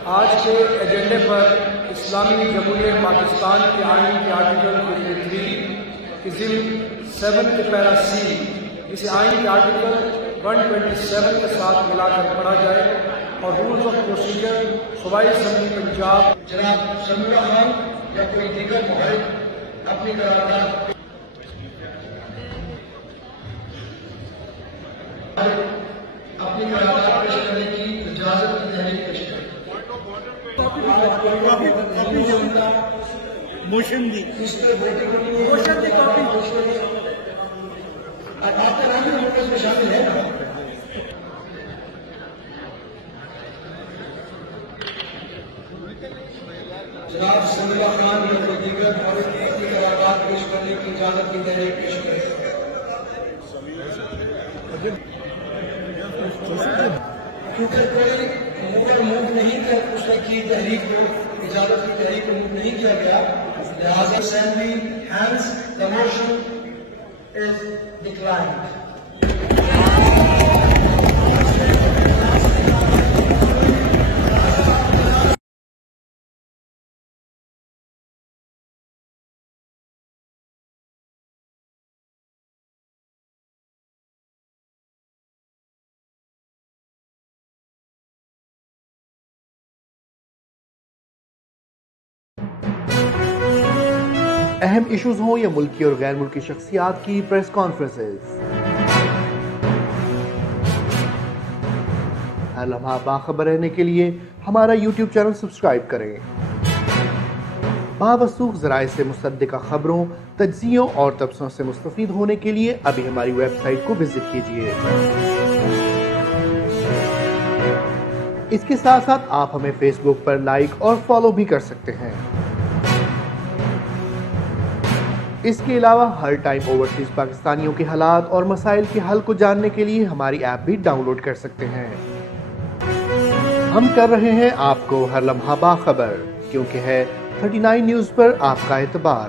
आज के एजेंडे पर इस्लामी जमहूरियत पाकिस्तान के आईन के आर्टिकल 53 की ज़िम्न 7 के पैरा सी, इसे आईन के आर्टिकल 127 के साथ मिलाकर पढ़ा जाए और रूल्स ऑफ प्रोसीजर सूबाई असम्बली पंजाब जनाब शमीउल्लाह खान या कोई दीगर मुहर्रिर अपनी करारदाद पेश करने की इजाजत की तहरीर पेश करें। मोशन दी कॉपी आपका नाम भी नोटिस में शामिल है ना? जनाब शमीउल्लाह खान या कोई दीगर मुहर्रिर अपनी करारदाद पेश करने की इजाजत की तहरीर पेश करें। क्योंकि कोई मूव नहीं कर उसने की तहरीक को इजाजत की तहरीक को मूव नहीं किया गया, लिहाजा assembly hands the motion is declined. अहम इश्यूज हों या मुल्की और गैर मुल्की शख्सियात की प्रेस कॉन्फ्रेंसेस, हर लम्हा बाखबर रहने के लिए हमारा YouTube चैनल सब्सक्राइब करें। बावसूख ज़राए से मुसद्दिक़ा खबरों, तज्ज़ियों और तबसरों से मुस्तफ़ीद होने के लिए अभी हमारी वेबसाइट को विजिट कीजिए। इसके साथ साथ आप हमें फेसबुक पर लाइक और फॉलो भी कर सकते हैं। इसके अलावा हर टाइम ओवरसीज पाकिस्तानियों के हालात और मसाइल के हल को जानने के लिए हमारी ऐप भी डाउनलोड कर सकते हैं। हम कर रहे हैं आपको हर लम्हा बाखबर, क्योंकि है 39 न्यूज़ पर आपका एतबार।